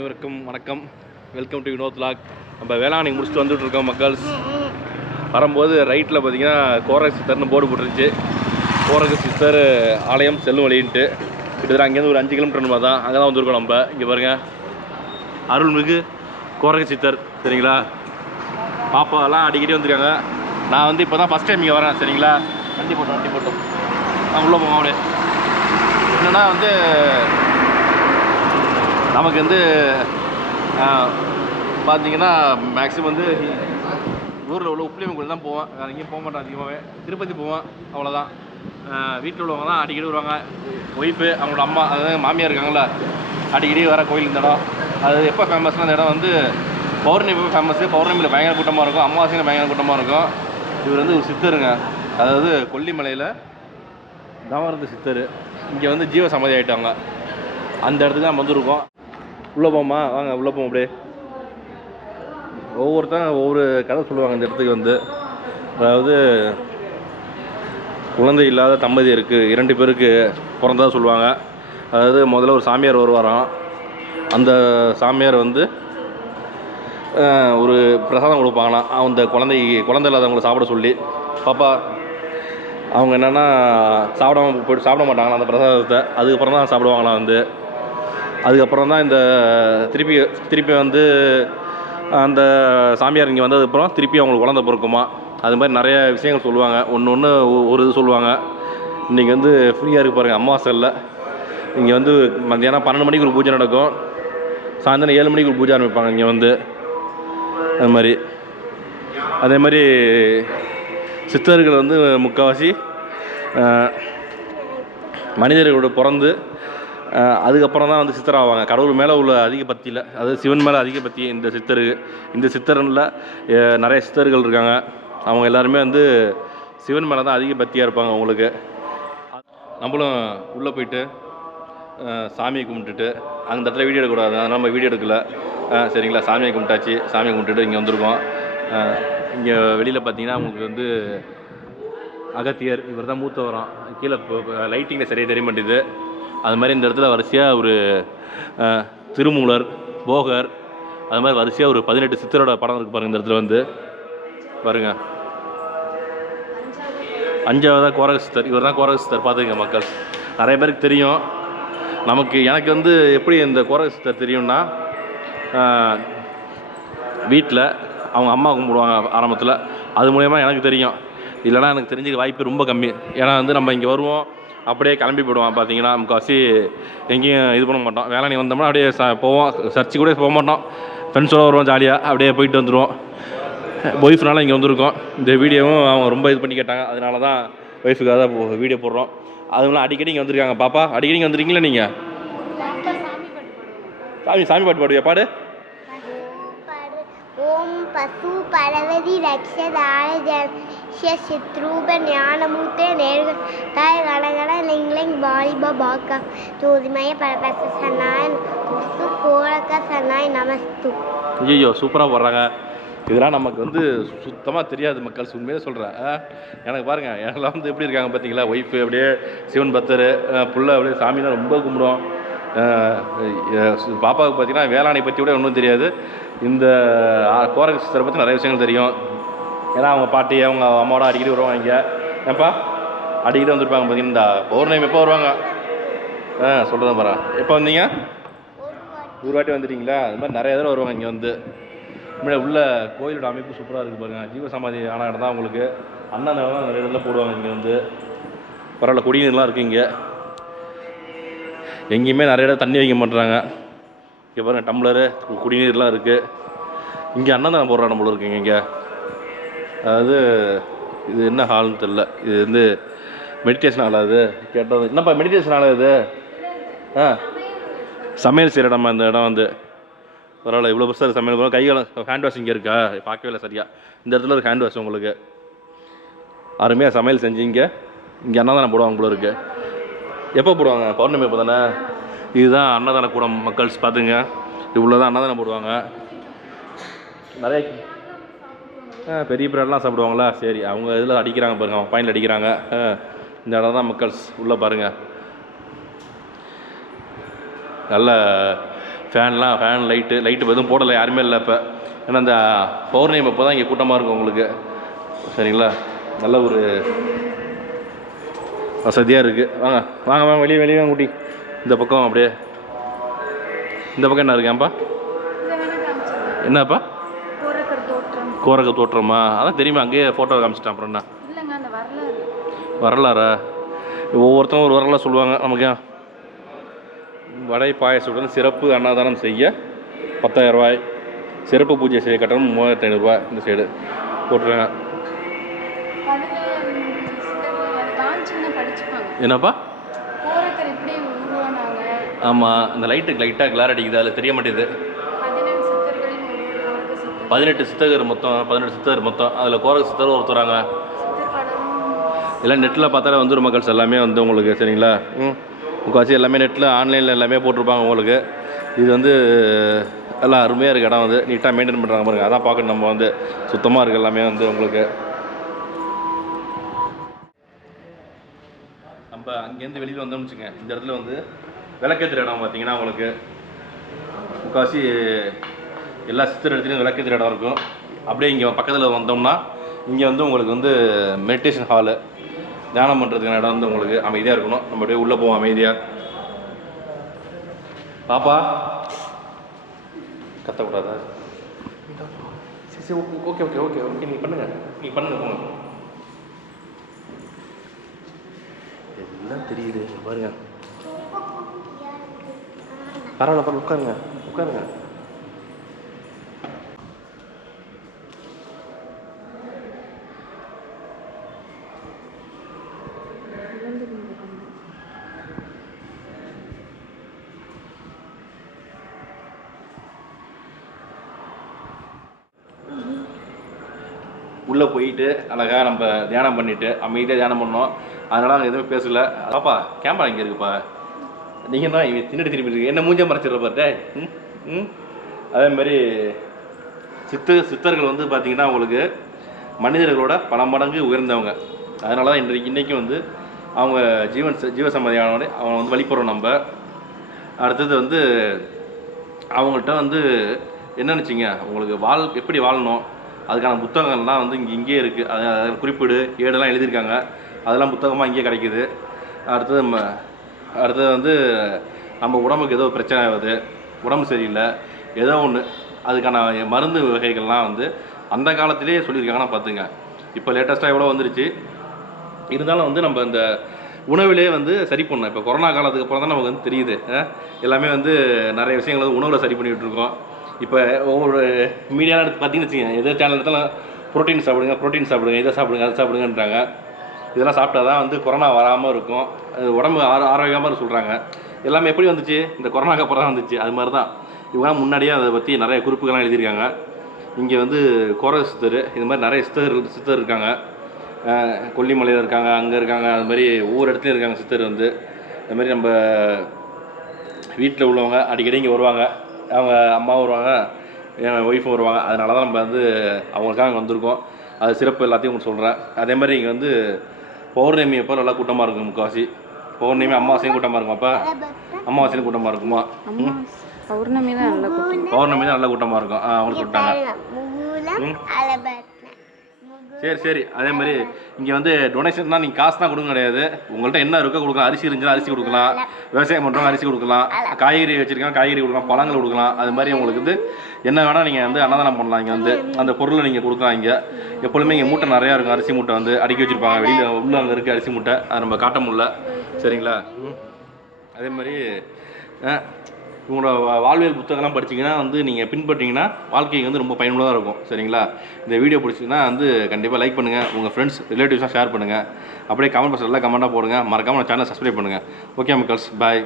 அனைவருக்கும் வணக்கம். Welcome to Vinod vlog. நம்ம வேளாங்கண்ணி முடிச்சுட்டு வந்துட்டு இருக்கோம் மக்கள். வரும்போது ரைட்டில் பார்த்தீங்கன்னா கோரக சித்தர்னு போர்டு போட்டுருந்துச்சு. கோரக சித்தர் ஆலயம் செல்லும் வழின்ட்டு கிட்டத்தட்ட அங்கேருந்து ஒரு 5 கிலோமீட்டர் மாதிரி தான். அங்கே தான் வந்துருக்கோம் நம்ம. இங்கே பாருங்கள், அருள்மிகு கோரக சித்தர் சரிங்களா. பாப்பாவெல்லாம் அடிக்கடி வந்துருக்காங்க. நான் வந்து இப்போ தான் ஃபஸ்ட் டைம் இங்கே வரேன் சரிங்களா. வண்டி போட்டோம் நான் உள்ளே போவோம். அப்படியே என்னென்னா வந்து நமக்கு வந்து பார்த்தீங்கன்னா மேக்ஸிமம் வந்து ஊரில் உள்ள உப்பிலியம்மன் கோயில் தான் போவேன். வேறு எங்கேயும் போக மாட்டேன் அதிகமாகவே. திருப்பதி போவேன், அவ்வளோதான். வீட்டில் உள்ளவங்க தான் அடிக்கடி வருவாங்க. ஒய்ஃபு, அவங்களோட அம்மா, அதாவது மாமியார் இருக்காங்களா, அடிக்கடி வர கோயில் இந்த இடம். அது எப்போ ஃபேமஸ்னால் அந்த இடம் வந்து பௌர்ணமி ஃபேமஸ்ஸு. பௌர்ணமியில் பயங்கர கூட்டமாக இருக்கும், அமாவாசையில் பயங்கர கூட்டமாக இருக்கும். இவர் வந்து ஒரு சித்தருங்க, அதாவது கொல்லிமலையில் தவரது சித்தர். இங்கே வந்து ஜீவ சமாதி ஆகிட்டாங்க. அந்த இடத்துக்கு தான் நம்ம வந்துருக்கோம். உள்ளே போமா, வாங்க உள்ளே போவோம். அப்படியே ஒவ்வொருத்தரும் ஒவ்வொரு கதை சொல்லுவாங்க இந்த இடத்துக்கு வந்து. அதாவது குழந்தை இல்லாத தம்பதியருக்கு 2 பேருக்கு பிறந்ததாக சொல்லுவாங்க. அதாவது முதல்ல ஒரு சாமியார் வருவாராம். அந்த சாமியார் வந்து ஒரு பிரசாதம் கொடுப்பாங்களாம் அந்த குழந்தை இல்லாதவங்களை சாப்பிட சொல்லி. பாப்பா அவங்க என்னென்னா சாப்பிட மாட்டாங்களாம் அந்த பிரசாதத்தை. அதுக்கப்புறம் தான் சாப்பிடுவாங்களாம் வந்து. அதுக்கப்புறம் தான் இந்த திருப்பி வந்து அந்த சாமியார் இங்கே வந்ததுக்கப்புறம் திருப்பி அவங்களுக்கு குழந்தை பிறக்குமா. அது மாதிரி நிறைய விஷயங்கள் சொல்லுவாங்க. ஒன்று ஒரு இது சொல்லுவாங்க. இன்றைக்கி வந்து ஃப்ரீயாக இருக்கு பாருங்கள், அமாவாசையில். இங்கே வந்து மத்தியானம் 12 மணிக்கு ஒரு பூஜை நடக்கும், சாயந்தரம் 7 மணிக்கு ஒரு பூஜை ஆரம்பிப்பாங்க இங்கே வந்து. அது மாதிரி அதே மாதிரி சித்தர்கள் வந்து முக்கால்வாசி மனிதர்களோட பிறந்து அதுக்கப்புறம் தான் வந்து சித்தர் ஆவாங்க. கடவுள் மேலே உள்ள அதிக பக்தியில், அதாவது சிவன் மேலே அதிக பக்தி இந்த சித்தரில் நிறைய சித்தர்கள் இருக்காங்க. அவங்க எல்லாருமே வந்து சிவன் மேலே தான் அதிக பக்தியாக இருப்பாங்க அவங்களுக்கு. நம்மளும் உள்ளே போயிட்டு சாமியை கும்பிட்டுட்டு, அந்த இடத்துல வீடியோ எடுக்கக்கூடாது, அதனால் நம்ம வீடியோ எடுக்கல சரிங்களா. சாமியை கும்பிட்டாச்சு, சாமியை கும்பிட்டுட்டு இங்கே வந்திருக்கோம். இங்கே வெளியில் பார்த்தீங்கன்னா உங்களுக்கு வந்து அகத்தியர், இவர் தான் மூத்தவரம். கீழே லைட்டிங்கில் சரியாக தெரிய மாட்டேது. அது மாதிரி இந்த இடத்துல வரிசையாக ஒரு திருமூலர், போகர், அது மாதிரி வரிசையாக ஒரு 18 சித்தரோட படம் இருக்குது பாருங்கள். இந்த இடத்துல வந்து பாருங்கள், 5ஆவதாக கோரக சித்தர். இவர் தான் கோரக சித்தர். பார்த்துக்கங்க மக்கள், நிறைய பேருக்கு தெரியும். எனக்கு வந்து எப்படி இந்த கோரக சித்தர் தெரியும்னா, வீட்டில் அவங்க அம்மா கும்பிடுவாங்க ஆரம்பத்தில், அது மூலயமா எனக்கு தெரியும். இல்லைனா எனக்கு தெரிஞ்சுக்க வாய்ப்பு ரொம்ப கம்மி. ஏன்னா வந்து நம்ம இங்கே வருவோம், அப்படியே கிளம்பி போயிடுவோம். பார்த்தீங்கன்னா முக்கால்வாசி எங்கேயும் இது பண்ண மாட்டோம். வேளாங்கண்ணி வந்தோம்னா அப்படியே போவோம், சர்ச்சு கூட போக மாட்டோம், ஃப்ரெண்ட்ஸோடு வருவோம், ஜாலியாக அப்படியே போயிட்டு வந்துடுவோம். ஒய்ஃப்னால இங்கே வந்திருக்கோம். இந்த வீடியோவும் அவங்க ரொம்ப இது பண்ணி கேட்டாங்க, அதனால தான் ஒய்ஃபுக்காக தான் வீடியோ போடுறோம். அதுலாம் அடிக்கடி இங்கே வந்திருக்காங்க. பாப்பா அடிக்கடி இங்கே வந்துருக்கீங்களா நீங்கள்? சாமி பாட்டு பாடுவியா? பாடு. ஓம் பசு பரவதி ரக்ஷதாய சித்ரூப ஞானமூர்த்தே நேர்க தாய் கணகண லிங்லிங் வாலிப பாக்கா ஜோதிமய பரபச சன்னாய் குசு கோரக சன்னாய் நமஸ்து. ஐயோ சூப்பராக போடுறாங்க. இதெல்லாம் நமக்கு வந்து சுத்தமாக தெரியாது மக்கள், உண்மையாக சொல்கிறேன். எனக்கு பாருங்கள், எனக்குலாம் வந்து எப்படி இருக்காங்க பார்த்தீங்களா. ஒய்ஃபு அப்படியே சிவன் பக்தர், புள்ள அப்படியே சாமிலாம் ரொம்ப கும்பிடுவோம். பாப்பாவுக்கு பார்த்தீங்கன்னா வேளாங்கண்ணி பற்றி கூட ஒன்றும் தெரியாது. இந்த கோரக சித்தரை பற்றி நிறைய விஷயங்கள் தெரியும். ஏன்னா அவங்க பாட்டி, அவங்க அம்மாவோட அடிக்கடி வருவாங்க இங்கே. ஏன்ப்பா அடிக்கடி வந்துருப்பாங்க பார்த்தீங்கன்னா. இந்த பௌர்ணமி எப்போ வருவாங்க? சொல்கிறேன் பாரு. எப்போ வந்தீங்க? ஒரு வாட்டி வந்துட்டீங்களா? அது மாதிரி நிறைய தடவை வருவாங்க இங்கே வந்து. உள்ள கோயிலோட அமைப்பு சூப்பராக இருக்குது பாருங்கள். ஜீவசமாதி ஆன இடம் தான் உங்களுக்கு. அன்னதானம் நிறைய இடத்துல போடுவாங்க இங்கே வந்து. பரவாயில்ல, குடிநீர்லாம் இருக்குது இங்கே. எங்கேயுமே நிறைய இடம் தண்ணி வைக்க மாட்டுறாங்க. இங்கே பாருங்கள், டம்ளரு, குடிநீர்லாம் இருக்குது. இங்கே அன்னதானம் போடுறாங்க நம்மள இருக்குங்க இங்கே. அதாவது இது என்ன ஹால்னு தெரில, இது வந்து மெடிடேஷன் ஹால். அது கேட்டது என்னப்பா மெடிடேஷன் ஹால் இது? சமையல் செய்கிற இடம் இந்த இடம் வந்து. பரவாயில்ல, இவ்வளோ பெருசாக சமையல் போகிறோம். கைகாலம் ஹேண்ட் வாஷ் இங்கே இருக்கா? பார்க்கவே இல்லை சரியா. இந்த இடத்துல ஒரு ஹேண்ட் வாஷ் உங்களுக்கு. அருமையாக சமையல் செஞ்சு இங்கே அன்னதானம் போடுவாங்க போல இருக்குது. எப்போ போடுவாங்க? பௌர்ணமி எப்போ தானே. இதுதான் அன்னதான கூடம் மக்கள்ஸ். பார்த்துங்க, இவ்வளோ தான் அன்னதானம் போடுவாங்க. நிறைய பெரிய பிரெட்லாம் சாப்பிடுவாங்களா? சரி, அவங்க இதில் அடிக்கிறாங்க பாருங்கள், அவங்க பாயிண்டில் அடிக்கிறாங்க. இந்த இடம் தான் மக்கள்ஸ். உள்ளே பாருங்கள், நல்ல ஃபேன் லைட்டு எதுவும் போடலை, யாருமே இல்லை இப்போ. ஏன்னா அந்த பௌர்ணமி அப்போ தான் இங்கே கூட்டமாக இருக்கும் உங்களுக்கு. சரிங்களா, நல்ல ஒரு வசதியாக இருக்குது. வாங்க வெளியே வாங்க குட்டி. இந்த பக்கம் அப்படியே இந்த பக்கம் என்ன இருக்காப்பா? என்னப்பா? கோரக்க தோற்றமா? அதான் தெரியுமா, அங்கேயே ஃபோட்டோ காமிச்சிட்டேன். அப்புறம் என்ன வரலாறா? ஒவ்வொருத்தரும் ஒரு வரலாறு சொல்லுவாங்க நமக்கு. வடை பாயசத்துடன் சிறப்பு அன்னதானம் செய்ய 10,000 ரூபாய், சிறப்பு பூஜை செய்ய கட்டணம் 3500 ரூபாய். இந்த சைடு போட்டுருங்க. என்னப்பா? ஆமாம், இந்த லைட்டாக கிளார் அடிக்குது, அதில் தெரிய மாட்டேங்குது. 18 சித்தகர் மொத்தம். அதில் கோரக சித்தர் ஒருத்தராங்க. எல்லாம் நெட்டில் பார்த்தாலே வந்துடும் மக்கள்ஸ் எல்லாமே வந்து உங்களுக்கு. சரிங்களா, முக்கால்வாசி எல்லாமே நெட்டில் ஆன்லைனில் எல்லாமே போட்டிருப்பாங்க உங்களுக்கு. இது வந்து எல்லாம் அருமையாக இருக்குது. இடம் வந்து நீட்டாக மெயின்டைன் பண்ணுறாங்க பாருங்க. அதான் பார்க்கணும், நம்ம வந்து சுத்தமாக இருக்குது எல்லாமே வந்து உங்களுக்கு. நம்ம அங்கேருந்து வெளியில் வந்தோம்னு வச்சுங்க, இந்த இடத்துல வந்து விளக்கேற்றுற இடம் பார்த்தீங்கன்னா உங்களுக்கு முக்கால்வாசி எல்லா சித்தர் இடத்துலையும் விளக்கேற்றுற இடம் இருக்கும். அப்படியே இங்கே பக்கத்தில் வந்தோம்னா இங்கே வந்து உங்களுக்கு வந்து மெடிடேஷன் ஹாலு, தியானம் பண்ணுறதுக்கான இடம் வந்து உங்களுக்கு அமைதியாக இருக்கணும். நம்ம அப்படியே உள்ளே போவோம் அமைதியாக. பாப்பா கத்தக்கூடாதா? சரி ஓகே நீங்கள் பண்ணுங்க போங்க. எல்லாம் தெரியுது பாருங்க. பரவாயில்ல உட்காருங்க. உள்ளே போயிட்டு அழகாக நம்ம தியானம் பண்ணிவிட்டு அமைதியாக தியானம் பண்ணோம். அதனால் நாங்கள் எதுவுமே பேசலை. பாப்பா கேமரா இங்கே இருக்குப்பா, நீங்கள் தான் இவன் தின்னுட்டு திரும்பி இருக்கு, என்ன மூஞ்சா மறைச்சிடுற பார்த்தே. அதேமாதிரி சித்தர்கள் வந்து பார்த்திங்கன்னா உங்களுக்கு மனிதர்களோட பல மடங்கு உயர்ந்தவங்க. அதனால தான் இன்றைக்கும் வந்து அவங்க ஜீவசம்மதியானோட அவங்க வந்து வழிபடுறோம் நம்ம. அடுத்தது வந்து அவங்கள்ட்ட வந்து என்ன நினச்சிங்க, உங்களுக்கு எப்படி வாழணும் அதுக்கான புத்தகங்கள்லாம் வந்து இங்கேயே இருக்குது. அதை குறிப்பிடு ஏடெல்லாம் எழுதியிருக்காங்க, அதெல்லாம் புத்தகமாக இங்கேயே கிடைக்குது. அடுத்தது வந்து நம்ம உடம்புக்கு ஏதோ பிரச்சனை ஆகுது, உடம்பு சரியில்லை, ஏதோ ஒன்று, அதுக்கான மருந்து வகைகள்லாம் வந்து அந்த காலத்திலே சொல்லியிருக்காங்கன்னா பார்த்துங்க. இப்போ லேட்டஸ்ட்டாக எவ்வளோ வந்துருச்சு, இருந்தாலும் வந்து நம்ம இந்த உணவிலே வந்து சரி பண்ணோம். இப்போ கொரோனா காலத்துக்கு அப்புறம் தான் நமக்கு வந்து தெரியுது எல்லாமே வந்து நிறைய விஷயங்கள் வந்து உணவில் சரி பண்ணிகிட்டு இருக்கோம். இப்போ ஒவ்வொரு மீடியாவில் எடுத்து பார்த்தீங்கன்னு வச்சுக்கோங்க, எதோ சேனல் எடுத்தாலும் ப்ரோட்டீன் சாப்பிடுங்க, இதை சாப்பிடுங்க, அதை சாப்பிடுங்கன்றாங்க. இதெல்லாம் சாப்பிட்டா தான் வந்து கொரோனா வராமல் இருக்கும், உடம்பு ஆரோக்கியமாக சொல்கிறாங்க. எல்லாமே எப்படி வந்துச்சு, இந்த கொரோனாக்கு அப்புறம் தான் வந்துச்சு. அது மாதிரி தான் இவங்களாம் முன்னாடியே அதை பற்றி நிறைய குறிப்புகள்லாம் எழுதியிருக்காங்க. இங்கே வந்து கோரக சித்தர், இது மாதிரி நிறைய சித்தர் இருக்காங்க. கொல்லிமலையில் இருக்காங்க, அங்கே இருக்காங்க, அது மாதிரி ஒவ்வொரு இடத்துலையும் இருக்காங்க சித்தர் வந்து. அது மாதிரி நம்ம வீட்டில் உள்ளவங்க அடிக்கடி இங்கே வருவாங்க, அவங்க அம்மாவும் வருவாங்க, என் ஒய்ஃபும் வருவாங்க. அதனால தான் நம்ம வந்து அவங்களுக்காக அங்கே வந்திருக்கோம். அது சிறப்பு எல்லாத்தையும் உங்களுக்கு சொல்கிறேன். அதே மாதிரி இங்கே வந்து பௌர்ணமி அப்போ நல்லா கூட்டமாக இருக்கும். முக்கால்வாசி பௌர்ணமி அமாவாசையும் கூட்டமாக இருக்கும். அப்போ அமாவாசையும் கூட்டமாக இருக்குமா? பௌர்ணமி தான் நல்ல கூட்டமாக இருக்கும். அவங்களுக்கு சொல்லிட்டாங்க. சரி அதே மாதிரி இங்கே வந்து டொனேஷன் தான், நீங்கள் காசு தான் கொடுக்க கிடையாது. உங்கள்கிட்ட என்ன இருக்கோ கொடுக்கலாம். அரிசி இருந்துச்சுன்னா அரிசி கொடுக்கலாம், விவசாயம் பண்ணுறவங்க அரிசி கொடுக்கலாம், காய்கறி வச்சுருக்காங்க காய்கறி கொடுக்கலாம், பழங்கள் கொடுக்கலாம். அது மாதிரி உங்களுக்கு வந்து என்ன வேணால் நீங்கள் வந்து அன்னதானம் பண்ணலாம். இங்கே வந்து அந்த பொருளை நீங்கள் கொடுக்கலாம். இங்கே எப்பொழுதுமே இங்கே மூட்டை நிறையா இருக்கும், அரிசி மூட்டை வந்து அடுக்கி வச்சுருப்பாங்க. வெளியில் உள்ள அங்கே இருக்குது அரிசி மூட்டை, அதை நம்ம காட்ட முடியல. சரிங்களா, அதே மாதிரி உங்களோட வாழ்வியல் புத்தகம்லாம் படிச்சிங்கன்னா வந்து நீங்கள் பின்பற்றிங்கன்னா வாழ்க்கைக்கு வந்து ரொம்ப பயனுள்ளதாக இருக்கும். சரிங்களா, இந்த வீடியோ பிடிச்சிங்கன்னா வந்து கண்டிப்பாக லைக் பண்ணுங்கள், உங்கள் ஃப்ரெண்ட்ஸ் ரிலேட்டிவ்ஸாக ஷேர் பண்ணுங்கள். அப்படியே கமெண்ட் பாக்ஸில் எல்லாம் கமெண்ட்டாக போடுங்க. மறக்காமல் சேனலை சப்ஸ்கிரைப் பண்ணுங்கள். ஓகே மக்கள்ஸ், பாய்.